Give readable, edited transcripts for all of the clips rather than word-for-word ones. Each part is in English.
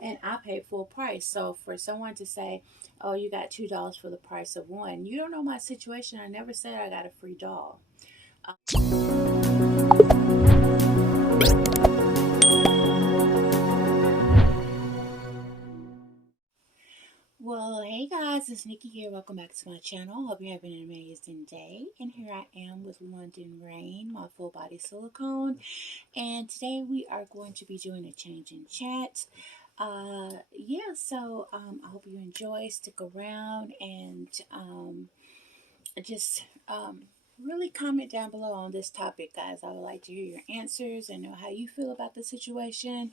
and I paid full price. So for someone to say, "Oh, you got $2 for the price of one," you don't know my situation. I never said I got a free doll. Well, hey guys, it's Nikki here. Welcome back to my channel. Hope you're having an amazing day. And here I am with London Rain, my full body silicone. And today we are going to be doing a change in chat. I hope you enjoy. Stick around and just really comment down below on this topic, guys. I would like to hear your answers and know how you feel about the situation.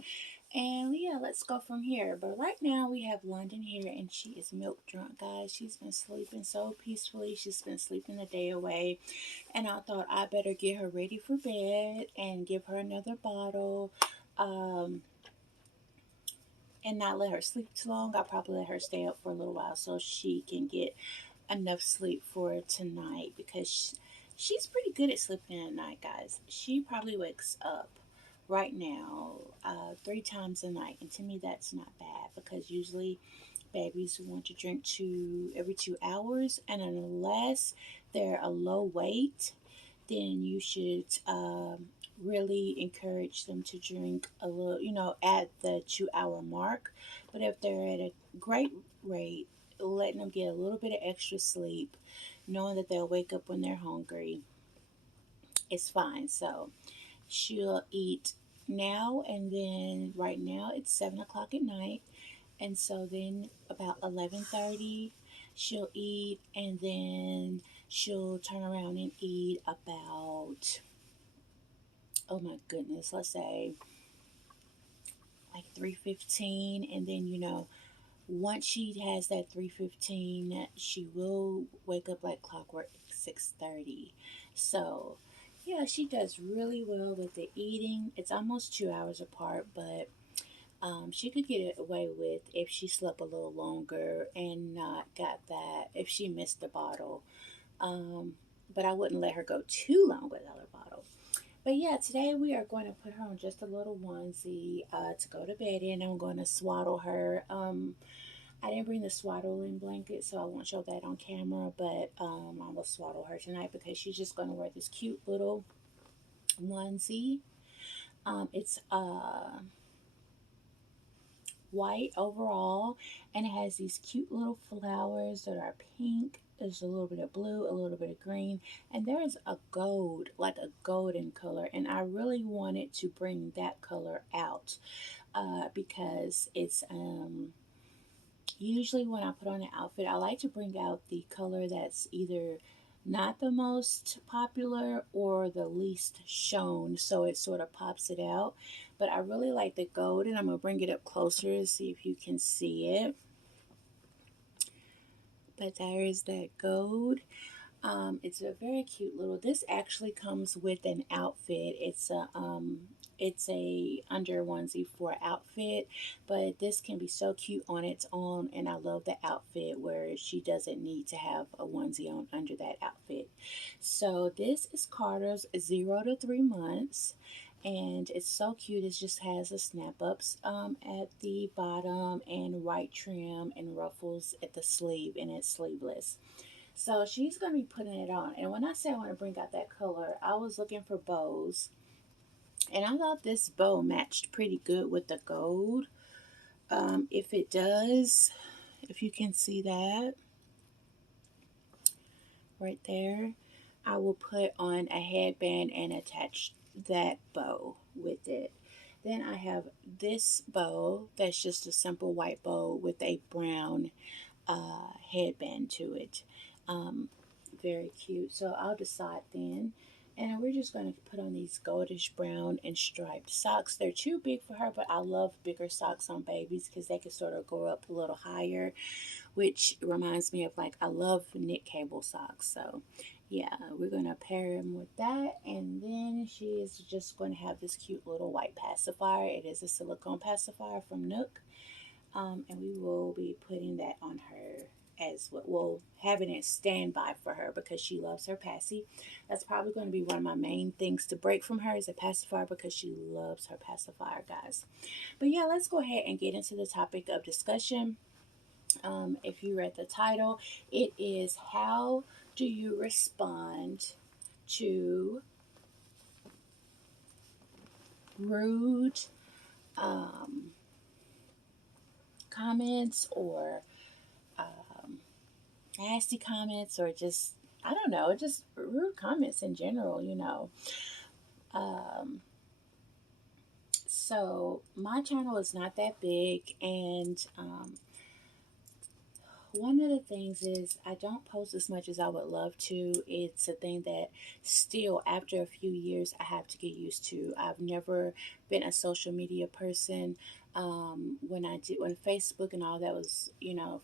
And yeah, let's go from here. But right now we have London here, and she is milk drunk, guys. She's been sleeping so peacefully. She's been sleeping the day away. And I thought I better get her ready for bed and give her another bottle. Um, and not let her sleep too long. I'll probably let her stay up for a little while so she can get enough sleep for tonight because she's pretty good at sleeping at night, guys. She probably wakes up right now 3 times a night, and to me that's not bad because usually babies want to drink every 2 hours, and unless they're a low weight, then you should really encourage them to drink a little, at the 2 hour mark. But if they're at a great rate, letting them get a little bit of extra sleep, knowing that they'll wake up when they're hungry, it's fine. So she'll eat now, and then right now it's 7 o'clock at night, and so then about 11:30 she'll eat, and then she'll turn around and eat about, oh my goodness, let's say like 3:15, and then once she has that 3:15, she will wake up like clockwork 6:30. So yeah, she does really well with the eating. It's almost 2 hours apart, but she could get it away with if she slept a little longer and not got that, if she missed the bottle. Um, but I wouldn't let her go too long without her bottle. But yeah, today we are going to put her on just a little onesie to go to bed in. I'm going to swaddle her. I didn't bring the swaddling blanket, so I won't show that on camera, but I will swaddle her tonight because she's just going to wear this cute little onesie. It's white overall, and it has these cute little flowers that are pink. There's a little bit of blue, a little bit of green, and there is a gold, like a golden color, and I really wanted to bring that color out because it's usually when I put on an outfit, I like to bring out the color that's either not the most popular or the least shown, so it sort of pops it out. But I really like the gold, and I'm gonna bring it up closer to see if you can see it. But there is that gold. It's a very cute little. This actually comes with an outfit. It's a under onesie for outfit, but this can be so cute on its own, and I love the outfit where she doesn't need to have a onesie on under that outfit. So this is Carter's 0 to 3 months, and it's so cute. It just has a snap ups at the bottom and white trim and ruffles at the sleeve, and it's sleeveless. So she's going to be putting it on. And when I say I want to bring out that color, I was looking for bows. And I thought this bow matched pretty good with the gold. If it does, if you can see that right there, I will put on a headband and attach that bow with it. Then I have this bow that's just a simple white bow with a brown headband to it. Um, Very cute. So I'll decide then. And we're just going to put on these goldish brown and striped socks. They're too big for her, but I love bigger socks on babies because they can sort of go up a little higher, which reminds me of, like, I love knit cable socks. So yeah, we're going to pair him with that. And then she is just going to have this cute little white pacifier. It is a silicone pacifier from Nook. And we will be putting that on her as well, having it stand by for her because she loves her passy. That's probably going to be one of my main things to break from her is a pacifier because she loves her pacifier, guys. But yeah, let's go ahead and get into the topic of discussion. If you read the title, it is how do you respond to rude um, comments or nasty comments or just, I don't know, just rude comments in general, you know. Um, so my channel is not that big, and one of the things is I don't post as much as I would love to. It's a thing that still, after a few years, I have to get used to. I've never been a social media person. When Facebook and all that was,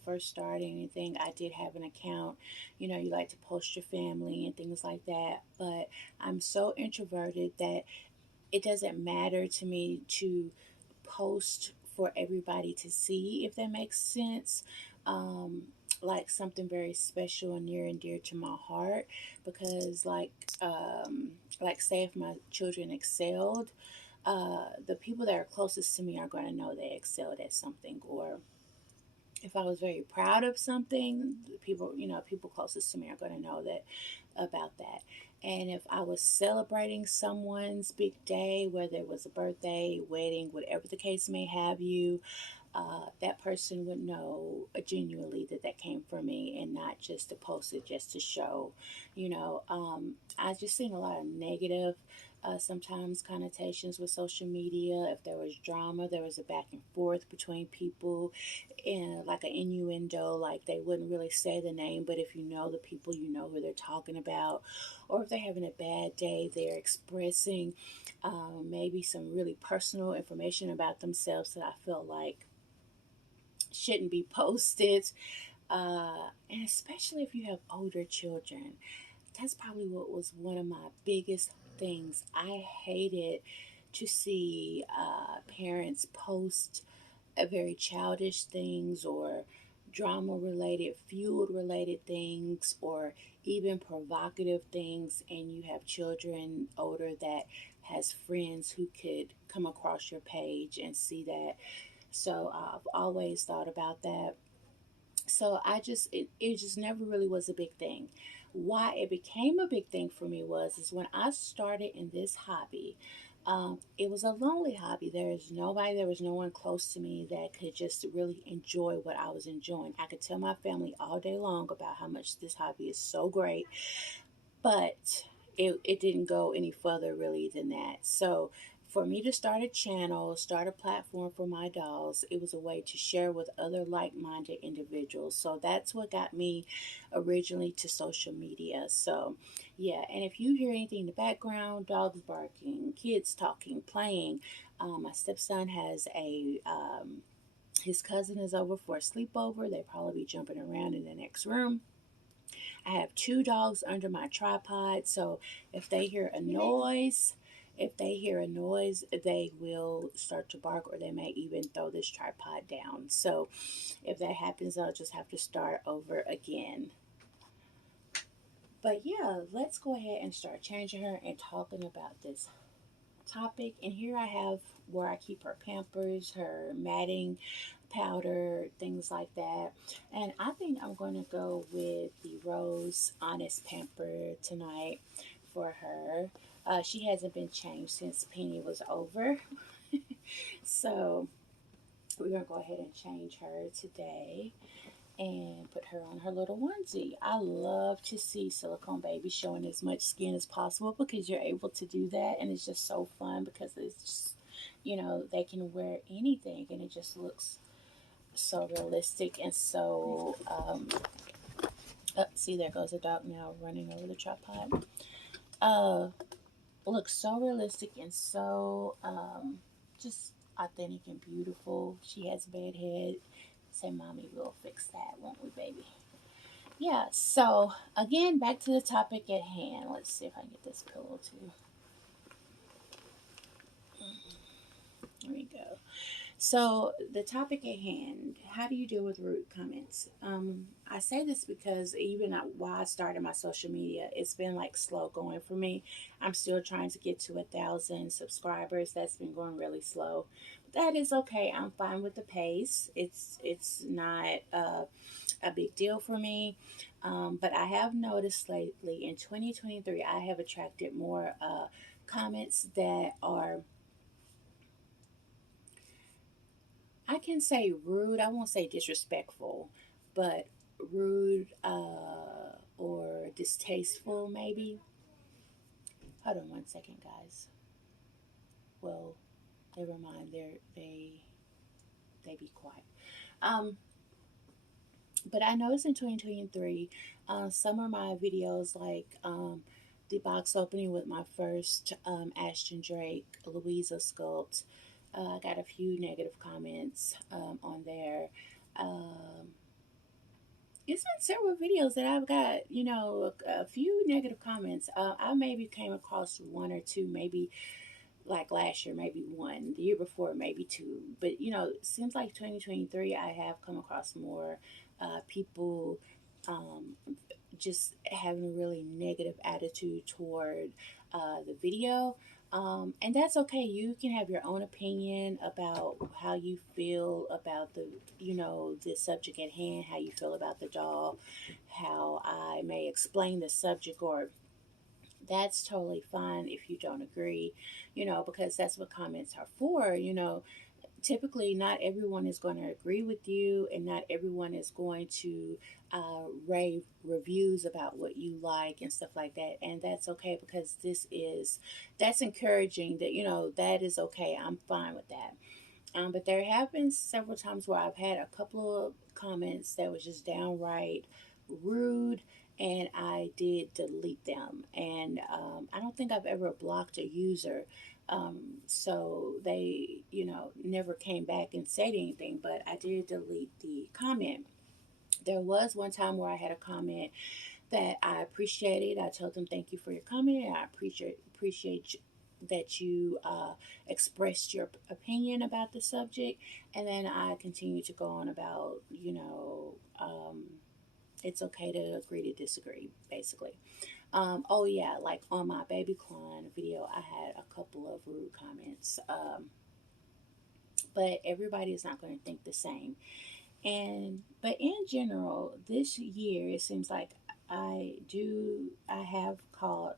first starting anything, I did have an account. You like to post your family and things like that. But I'm so introverted that it doesn't matter to me to post for everybody to see, if that makes sense. Um, like something very special and near and dear to my heart, because like say if my children excelled, the people that are closest to me are going to know they excelled at something, or if I was very proud of something, people closest to me are going to know that about that. And if I was celebrating someone's big day, whether it was a birthday, wedding, whatever the case may have you, that person would know genuinely that that came from me and not just to post it just to show. I just seen a lot of negative sometimes connotations with social media. If there was drama, there was a back and forth between people, and like an innuendo, like they wouldn't really say the name, but if you know the people, you know who they're talking about. Or if they're having a bad day, they're expressing maybe some really personal information about themselves that I feel like shouldn't be posted. And especially if you have older children, that's probably what was one of my biggest things. I hated to see parents post very childish things or drama related, feud related things, or even provocative things, and you have children older that has friends who could come across your page and see that. So I've always thought about that. So it just never really was a big thing. Why it became a big thing for me is when I started in this hobby. It was a lonely hobby. There was no one close to me that could just really enjoy what I was enjoying. I could tell my family all day long about how much this hobby is so great, but it didn't go any further really than that. So for me to start a channel, start a platform for my dolls, it was a way to share with other like-minded individuals. So that's what got me originally to social media. So yeah, and if you hear anything in the background, dogs barking, kids talking, playing, my stepson has his cousin is over for a sleepover. They probably be jumping around in the next room. I have two dogs under my tripod, so if they hear a noise, they will start to bark, or they may even throw this tripod down. So if that happens, I'll just have to start over again. But yeah, let's go ahead and start changing her and talking about this topic. And here I have where I keep her Pampers, her matting powder, things like that. And I think I'm going to go with the Rose Honest Pamper tonight for her. She hasn't been changed since Penny was over. So we're going to go ahead and change her today and put her on her little onesie. I love to see silicone babies showing as much skin as possible because you're able to do that, and it's just so fun because it's just, they can wear anything and it just looks so realistic and so see, there goes a dog now running over the tripod. Looks so realistic and so just authentic and beautiful. She has a bad head. Say, mommy, we'll fix that, won't we, baby? Yeah, so again, back to the topic at hand. Let's see if I can get this pillow too. There we go. So, the topic at hand, how do you deal with rude comments? I say this because even while I started my social media, it's been like slow going for me. I'm still trying to get to 1,000 subscribers. That's been going really slow. That is okay. I'm fine with the pace. It's not a big deal for me. But I have noticed lately in 2023, I have attracted more comments that are, I can say rude. I won't say disrespectful, but rude or distasteful, maybe. Hold on one second, guys. Well, never mind. They be quiet. Um, but I noticed in 2023, some of my videos, like the box opening with my first Ashton Drake Louisa sculpt, I got a few negative comments on there. Um, it's been several videos that I've got, a few negative comments. I maybe came across one or two, maybe like last year, maybe one, the year before, maybe two. But, it seems like 2023, I have come across more people um, just having a really negative attitude toward the video. And that's okay. You can have your own opinion about how you feel about the subject at hand, how you feel about the doll, how I may explain the subject, or that's totally fine if you don't agree, because that's what comments are for. Typically not everyone is going to agree with you, and not everyone is going to rave reviews about what you like and stuff like that, and that's okay, because that's encouraging, that that is okay. I'm fine with that. But there have been several times where I've had a couple of comments that was just downright rude, and I did delete them. And I don't think I've ever blocked a user. So they, never came back and said anything, but I did delete the comment. There was one time where I had a comment that I appreciated. I told them thank you for your comment, and I appreciate that you expressed your opinion about the subject. And then I continued to go on about, it's okay to agree to disagree, basically. Oh yeah, like on my baby Klein video, I had a couple of rude comments. But everybody is not going to think the same. But in general, this year it seems like I have called.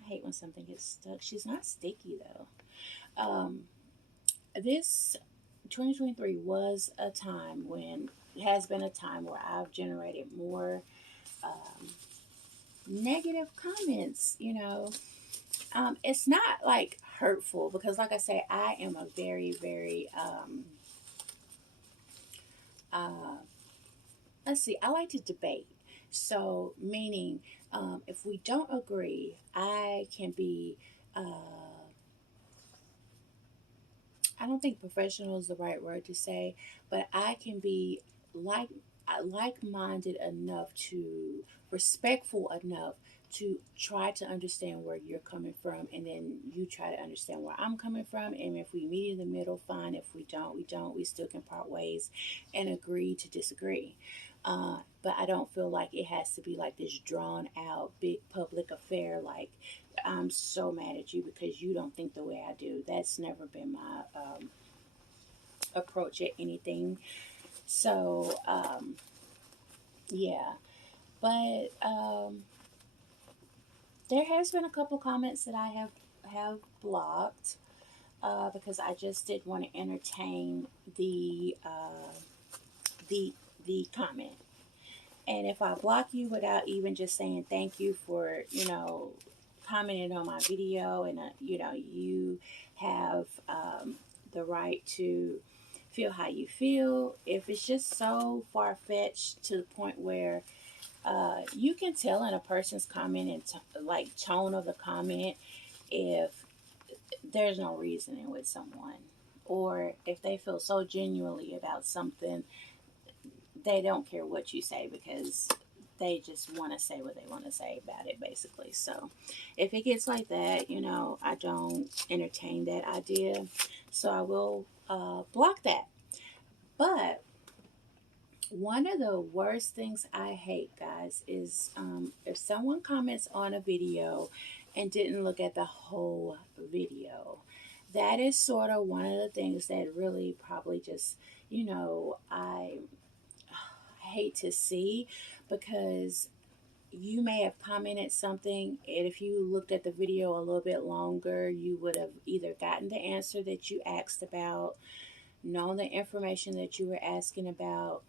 I hate when something gets stuck. She's not sticky though. This 2023 was a time when has been a time where I've generated more um, negative comments. It's not like hurtful, because, like I say, I am a very, very uh, let's see, I like to debate. So, meaning, if we don't agree, I don't think professional is the right word to say, but I can be like like-minded enough, to respectful enough to try to understand where you're coming from, and then you try to understand where I'm coming from. And if we meet in the middle, fine. If we don't, we don't. We still can part ways and agree to disagree. But I don't feel like it has to be like this drawn out big public affair, like I'm so mad at you because you don't think the way I do. That's never been my approach at anything. So, yeah. But there has been a couple comments that I have blocked because I just didn't want to entertain the the comment. And if I block you without even just saying thank you for, commenting on my video, and, you have the right to feel how you feel. If it's just so far fetched to the point where you can tell in a person's comment and like tone of the comment, if there's no reasoning with someone, or if they feel so genuinely about something, they don't care what you say, because they just want to say what they want to say about it, basically. So if it gets like that, I don't entertain that idea. So I will block that. But one of the worst things I hate, guys, is if someone comments on a video and didn't look at the whole video. That is sort of one of the things that really probably just, I hate to see, because you may have commented something, and if you looked at the video a little bit longer, you would have either gotten the answer that you asked about, known the information that you were asking about,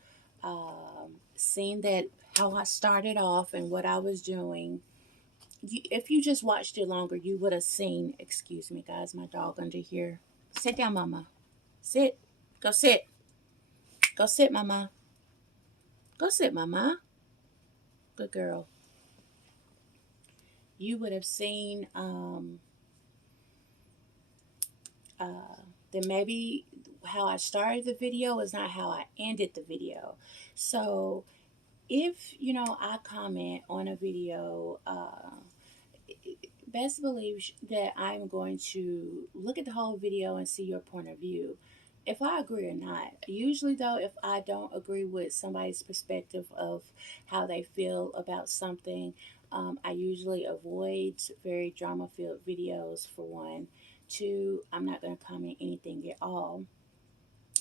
seen that how I started off and what I was doing. If you just watched it longer, you would have seen. Excuse me, guys, my dog under here. Sit down, mama. Sit. Go sit. Go sit, mama. Go sit, mama. Good girl. You would have seen that maybe how I started the video is not how I ended the video. So if I comment on a video, best believe that I'm going to look at the whole video and see your point of view, if I agree or not. Usually, though, if I don't agree with somebody's perspective of how they feel about something, I usually avoid very drama filled videos, for one. Two, I'm not going to comment anything at all,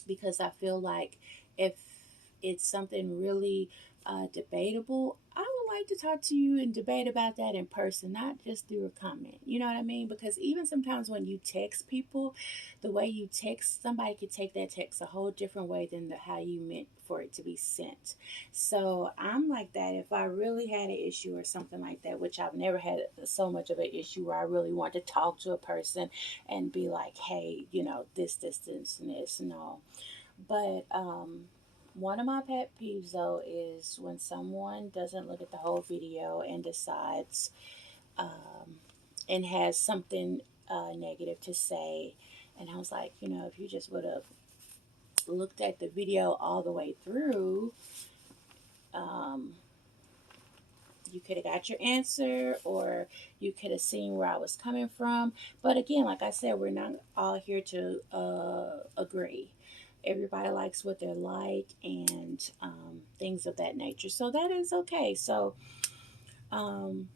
because I feel like if it's something really debatable, I would like to talk to you and debate about that in person, not just through a comment. You know what I mean? Because even sometimes when you text people, the way you text, somebody could take that text a whole different way than how you meant for it to be sent. So I'm like that. If I really had an issue or something like that, which I've never had so much of an issue where I really want to talk to a person and be like, hey, this, and this, and all. But one of my pet peeves, though, is when someone doesn't look at the whole video and decides and has something negative to say. And I was like, if you just would have looked at the video all the way through, um, you could have got your answer, or you could have seen where I was coming from. But again, like I said, we're not all here to agree. Everybody likes what they're like, and things of that nature. So that is okay. So, um,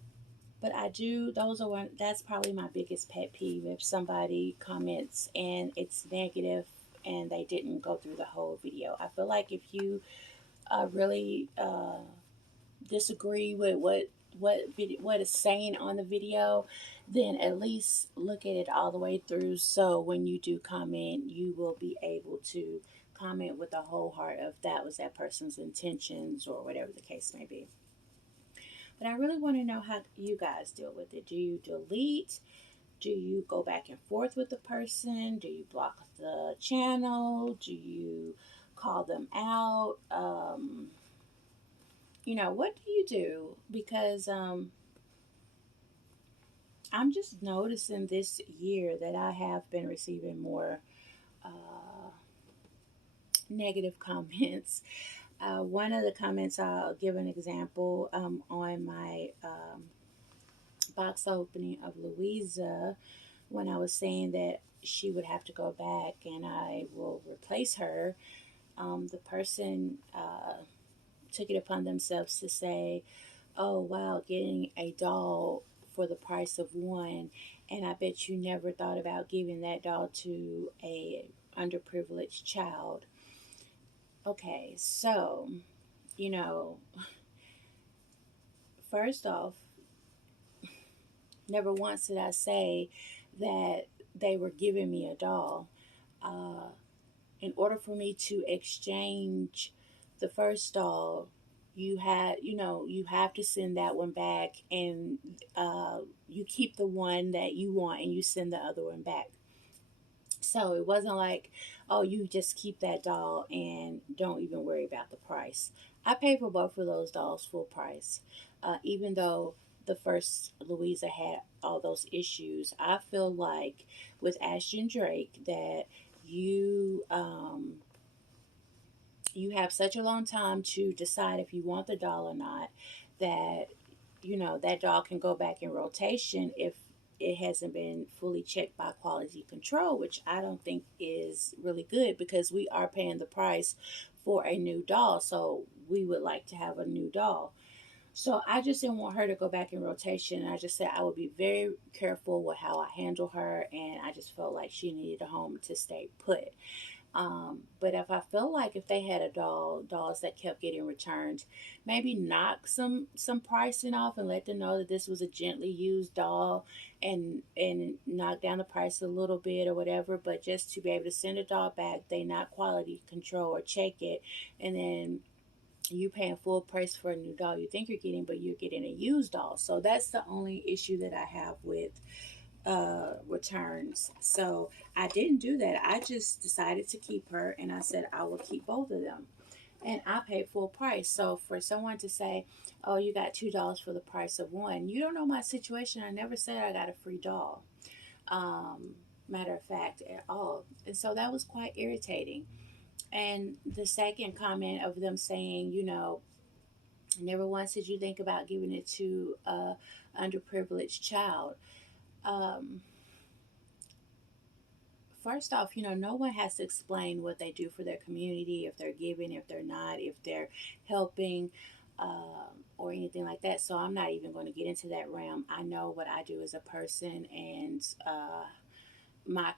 but I do, that's probably my biggest pet peeve. If somebody comments and it's negative and they didn't go through the whole video, I feel like if you really disagree with what is saying on the video, then at least look at it all the way through. So when you do comment, you will be able to comment with the whole heart of that was that person's intentions, or whatever the case may be. But I really want to know how you guys deal with it. Do you delete? Do you go back and forth with the person? Do you block the channel? Do you call them out? What do you do? Because I'm just noticing this year that I have been receiving more negative comments. One of the comments, I'll give an example, on my box opening of Louisa, when I was saying that she would have to go back and I will replace her. The person took it upon themselves to say, oh wow, getting a doll for the price of one, and I bet you never thought about giving that doll to a underprivileged child. Okay, so, you know, first off, never once did I say that they were giving me a doll. In order for me to exchange the first doll, you have to send that one back, and you keep the one that you want and you send the other one back. So it wasn't like, oh, you just keep that doll and don't even worry about the price. I paid for both of those dolls full price. Even though the first Louisa had all those issues, I feel like with Ashton Drake that you you have such a long time to decide if you want the doll or not, that, that dog can go back in rotation if it hasn't been fully checked by quality control, which I don't think is really good because we are paying the price for a new doll. So we would like to have a new doll. So I just didn't want her to go back in rotation. I just said I would be very careful with how I handle her, and I just felt like she needed a home to stay put. But if I feel like if they had dolls that kept getting returned, maybe knock some pricing off and let them know that this was a gently used doll, and knock down the price a little bit or whatever. But just to be able to send a doll back, they not quality control or check it, and then you paying full price for a new doll you think you're getting, but you're getting a used doll. So that's the only issue that I have with returns. So I didn't do that. I just decided to keep her, and I said I will keep both of them, and I paid full price. So for someone to say, "Oh, you got $2 for the price of one," you don't know my situation. I never said I got a free doll. Matter of fact, at all. And so that was quite irritating. And the second comment of them saying, never once did you think about giving it to a underprivileged child. Um, First off, no one has to explain what they do for their community, if they're giving, if they're not, if they're helping, or anything like that. So I'm not even going to get into that realm. I know what I do as a person, and my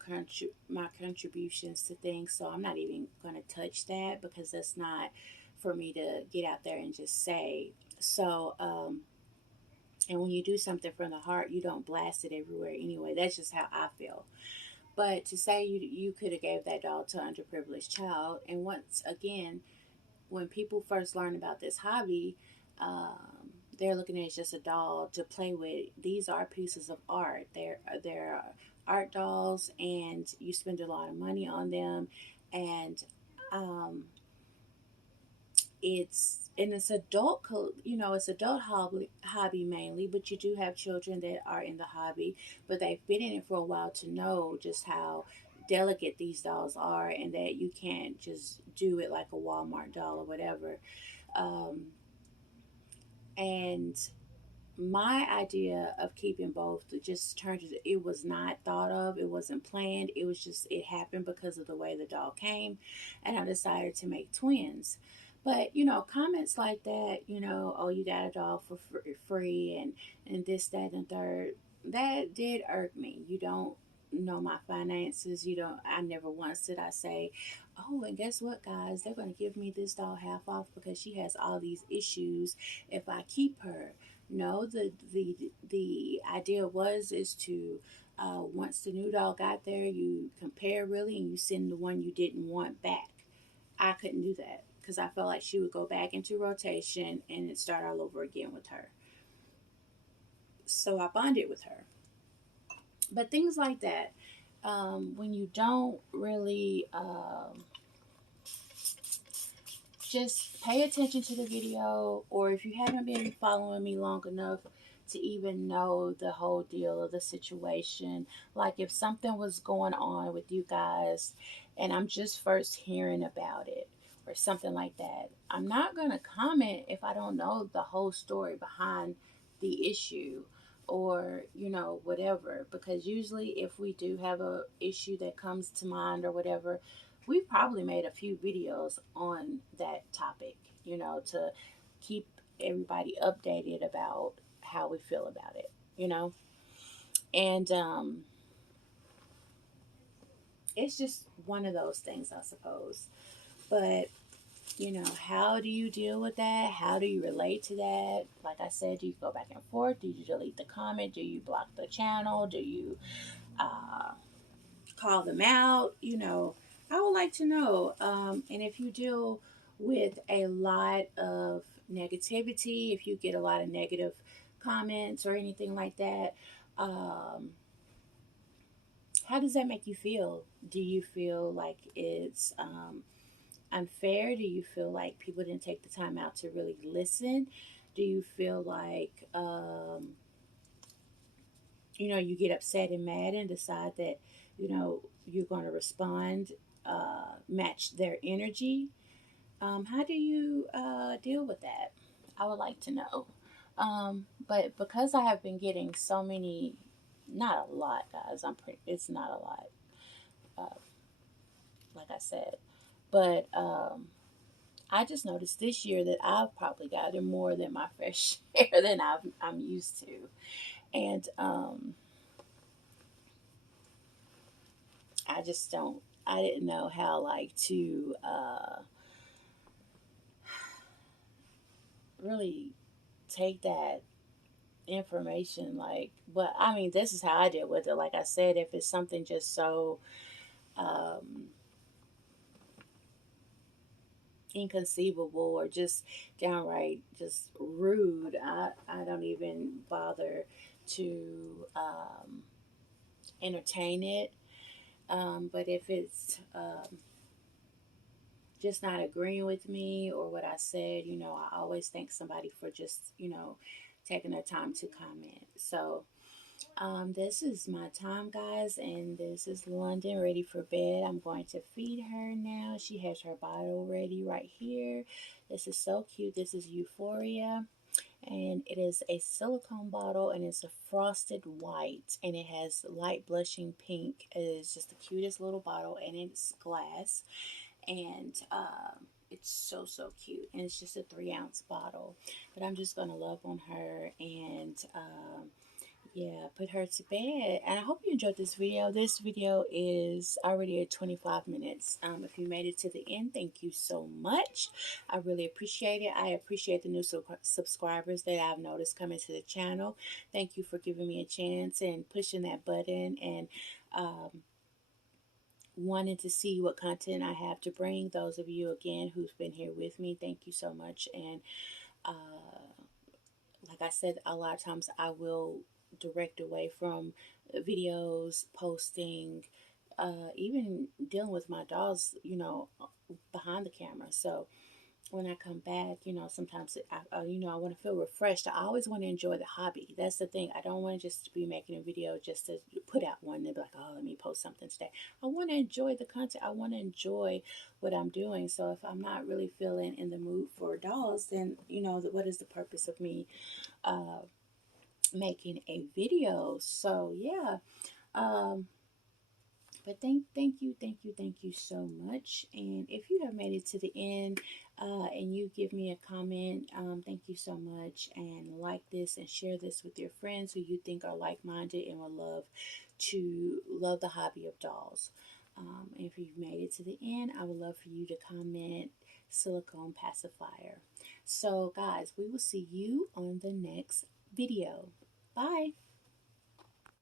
contributions to things. So I'm not even going to touch that because that's not for me to get out there and just say. So, and when you do something from the heart, you don't blast it everywhere anyway. That's just how I feel. But to say you could have gave that doll to an underprivileged child, and once again, when people first learn about this hobby, they're looking at it as just a doll to play with. These are pieces of art. They're art dolls, and you spend a lot of money on them, and um, it's adult it's adult hobby mainly, but you do have children that are in the hobby, but they've been in it for a while to know just how delicate these dolls are, and that you can't just do it like a Walmart doll or whatever. Um, and my idea of keeping both just turned to, it was not thought of, it wasn't planned, it was just, it happened because of the way the doll came, and I decided to make twins. But comments like that, oh, you got a doll for free, and this, that, and third, that did irk me. You don't know my finances. You don't. I never once did I say, oh, and guess what, guys, they're going to give me this doll half off because she has all these issues if I keep her. No, the idea is to, once the new doll got there, you compare really, and you send the one you didn't want back. I couldn't do that because I felt like she would go back into rotation and it start all over again with her. So I bonded with her. But things like that, when you don't really, just pay attention to the video, or if you haven't been following me long enough to even know the whole deal of the situation, like if something was going on with you guys and I'm just first hearing about it or something like that, I'm not going to comment if I don't know the whole story behind the issue, or whatever, because usually if we do have a issue that comes to mind or whatever, we've probably made a few videos on that topic, to keep everybody updated about how we feel about it, and it's just one of those things, I suppose. But how do you deal with that? How do you relate to that? Like I said, do you go back and forth? Do you delete the comment? Do you block the channel? Do you uh, call them out? I would like to know. And if you deal with a lot of negativity, if you get a lot of negative comments or anything like that, how does that make you feel? Do you feel like it's unfair? Do you feel like people didn't take the time out to really listen? Do you feel like, you get upset and mad and decide that, you're going to respond, match their energy? How do you deal with that? I would like to know. But because I have been getting so many, not a lot, guys. It's not a lot, uh, like I said. But I just noticed this year that I've probably gotten more than my fair share than I'm used to, and I just don't. I didn't know how like to really take that information. Like, but I mean, this is how I deal with it. Like I said, if it's something just so um, inconceivable or just downright just rude, I don't even bother to entertain it. But if it's just not agreeing with me or what I said, I always thank somebody for just, taking their time to comment. So, this is my time, guys, and this is London ready for bed. I'm going to feed her now. She has her bottle ready right here. This is so cute. This is Euphoria, and it is a silicone bottle, and it's a frosted white, and it has light blushing pink. It is just the cutest little bottle, and it's glass, and it's so so cute, and it's just a 3 ounce bottle. But I'm just gonna love on her and yeah, put her to bed. And I hope you enjoyed this video. This video is already at 25 minutes. If you made it to the end, thank you so much. I really appreciate it. I appreciate the new subscribers that I've noticed coming to the channel. Thank you for giving me a chance and pushing that button and wanting to see what content I have to bring. Those of you again who's been here with me, thank you so much. And like I said, a lot of times I will direct away from videos, posting, even dealing with my dolls, behind the camera. So when I come back, sometimes I want to feel refreshed. I always want to enjoy the hobby. That's the thing. I don't want to just be making a video just to put out one and be like, oh, let me post something today. I want to enjoy the content. I want to enjoy what I'm doing. So if I'm not really feeling in the mood for dolls, then what is the purpose of me uh, making a video? So yeah. Um, but thank you so much. And if you have made it to the end and you give me a comment, thank you so much. And like this and share this with your friends who you think are like minded and would love the hobby of dolls. If you've made it to the end, I would love for you to comment silicone pacifier. So, guys, we will see you on the next video. Bye.